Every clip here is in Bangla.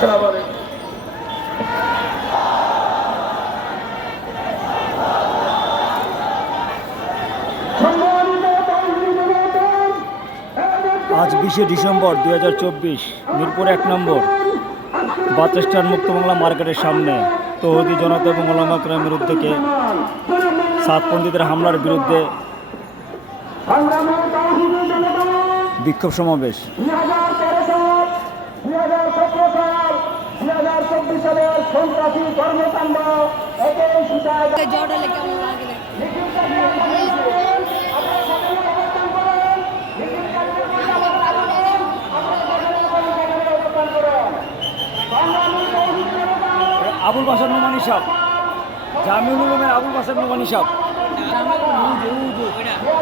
আসসালামু আলাইকুম। আজ 20শে ডিসেম্বর 2024 মিরপুর 1 নম্বর বাস স্ট্যান্ড মুক্তবাংলা মার্কেটের সামনে তৌহিদি জনতা এবং ওলামা কেরামের উদ্যোগে সাতপন্থীদের হামলার বিরুদ্ধে বিক্ষোভ সমাবেশ। 2017 সাল 2024 সালের সন্ত্রাসী কর্মকাণ্ড একই সুতায় আবুল বাসার নোমানি সাহেব, জামিউল উলুমের আবুল বাসার নোমানি সাহেব,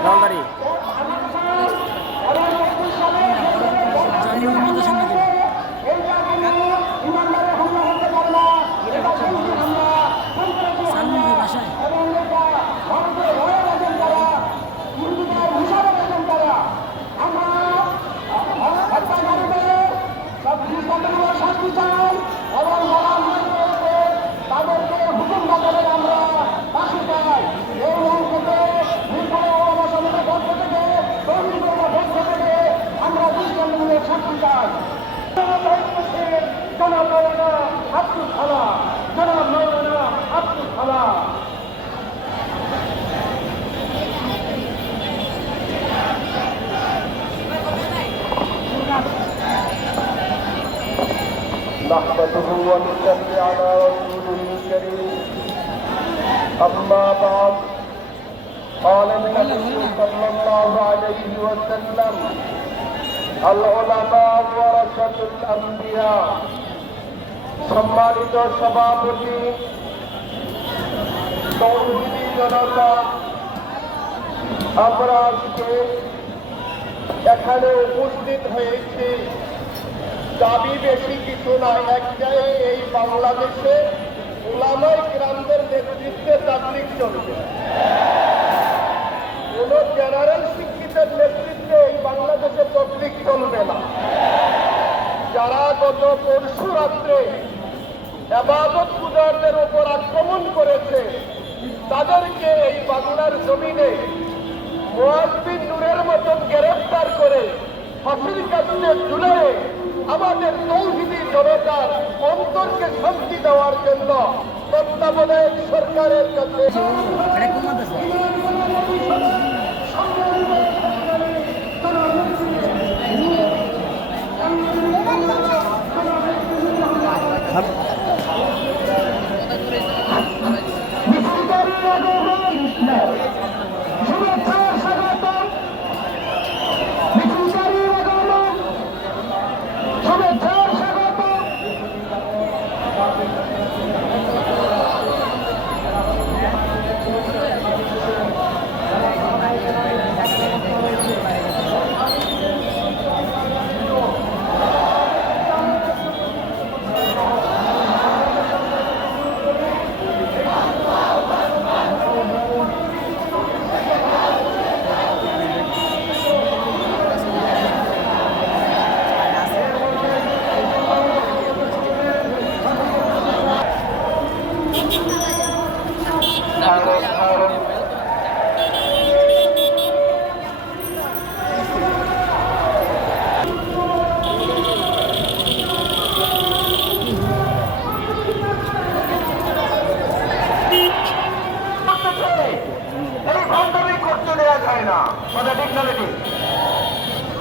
লালদারি نحمده ونصلي على رسوله الكريم أما بعد قال النبي صلى الله عليه وسلم العلماء ورثة الأنبياء। সম্মানিত সভাপতি, তৌহিদি জনতা, আমরা আজকে এখানে উপস্থিত হয়েছি দাবি বেশি কিছু নয়। এক জায়গায় এই বাংলাদেশে উলামায়ে কিরামদের নেতৃত্বে তাবলীগ চলবে। কোন জেনারেল শিক্ষিতের নেতৃত্বে এই বাংলাদেশে তাবলীগ চলবে না। যারা গত পরশু রাত্রে ইবাদত গুজারদের উপর আক্রমণ করেছে তাদেরকে এই বাংলার জমিনে মুয়াজ বিন নূরের মতন গ্রেফতার করে ফাঁসির কাস্টে ঝুলিয়ে আমাদের তৌহিদি জনতার অন্তরকে শান্তি দেওয়ার জন্য তত্ত্বাবধায়ক সরকারের কাছে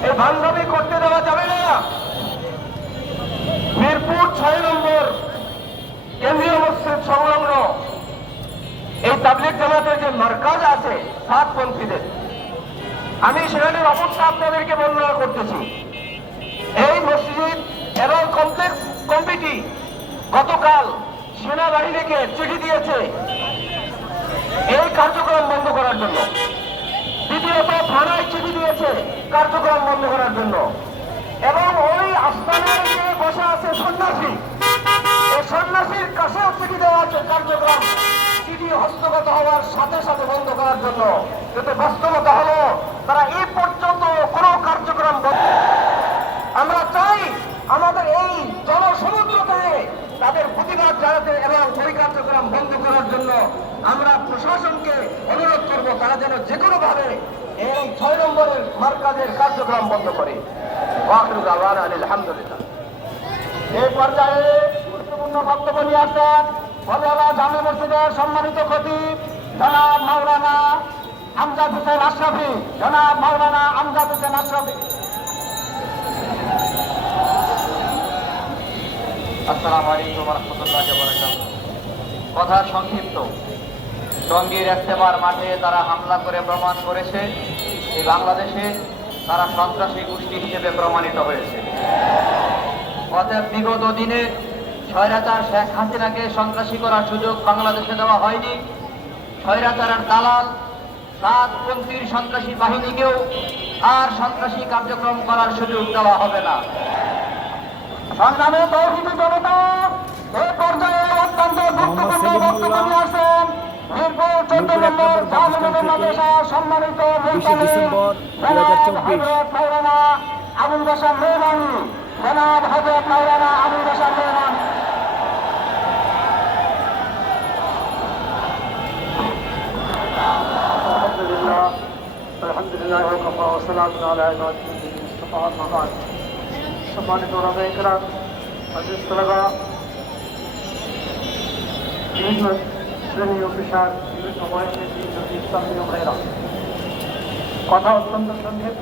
এই ভান্ডামি করতে দেওয়া যাবে না। মিরপুর 6 নম্বর কেন্দ্রীয় মসজিদ সংলগ্ন এই তাবলীগ জামাতের যে মার্কাজ আছে সাতপন্থীদের, আমি সেখানে অবস্থা আপনাদেরকে বর্ণনা করতেছি। এই মসজিদ এবং কমপ্লেক্স কমিটি গতকাল সেনাবাহিনীকে চিঠি দিয়েছে এই কার্যক্রম বন্ধ করার জন্য। দ্বিতীয়ত থানায় চিঠি দিয়েছে কার্যক্রম বন্ধ করার জন্য। এবং ওই আস্তানায় যে বসে আছে সন্ন্যাসী, এই সন্ন্যাসীর কাছেও চিঠি দেওয়া আছে কার্যক্রম চিঠি হস্তগত হওয়ার সাথে সাথে বন্ধ করার জন্য। কিন্তু বাস্তবতা হলো তারা এই পর্যন্ত কোনো কার্যক্রম আমরা চাই আমাদের এই জনসমুদ্রকে আমরা প্রশাসনকে অনুরোধ করব তারা যেন যে কোনোভাবে এই 6 নম্বরের মার্কাজের কার্যক্রম বন্ধ করে। ওয়াখিরু দাওয়ানা আলহামদুলিল্লাহ। এই পর্যায়ে গুরুত্বপূর্ণ বক্তব্য নিয়ে আসছেন ফজলা জামে মসজিদের সম্মানিত খতিব জনাব মাওলানা আমজাদ হোসেন আশরাফি। জনাব মাওলানা আমজাদ হোসেন আশরাফি। আসসালামু আলাইকুম ওয়া রাহমাতুল্লাহি ওয়া বারাকাতুহু। কথা সংক্ষিপ্ত। টঙ্গীর ইজতেমার মাঠে তারা হামলা করে প্রমাণ করেছে এই বাংলাদেশে তারা সন্ত্রাসী গোষ্ঠী হিসেবে প্রমাণিত হয়েছে। অতএব বিগত দিনে স্বৈরাচার শেখ হাসিনাকে সন্ত্রাসী করার সুযোগ বাংলাদেশে দেওয়া হয়নি। স্বৈরাচারের দালাল সাতপন্থীর সন্ত্রাসী বাহিনীকেও আর সন্ত্রাসী কার্যক্রম করার সুযোগ দেওয়া হবে না। সংগ্রামে তৌহিদি জনতা এই পর্যায়ে অত্যন্ত গুরুত্বপূর্ণ বক্তব্য নিয়ে আসেন মিরপুর 14 নম্বর জামিয়া মাদ্রাসার সম্মানিত 20 ডিসেম্বর 2024। মাওলানা আবুল বাশার মেহমানি। জনাব হযরত মাওলানা আবুল বাশার মেহমানি। আলহামদুলিল্লাহ ওয়াকাফা ওয়া সালামুন আলা ইবাদিহি মুস্তাফা আম্মা বা'দ। সম্মানিত ওলামায়ে কেরাম, আজিজ তালাবা, বিভিন্ন শ্রেণী ও পেশার বিভিন্ন বয়সের বিভিন্ন ইসলামীয় ভাইরা, কথা অত্যন্ত সংক্ষেপ।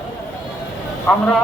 আমরা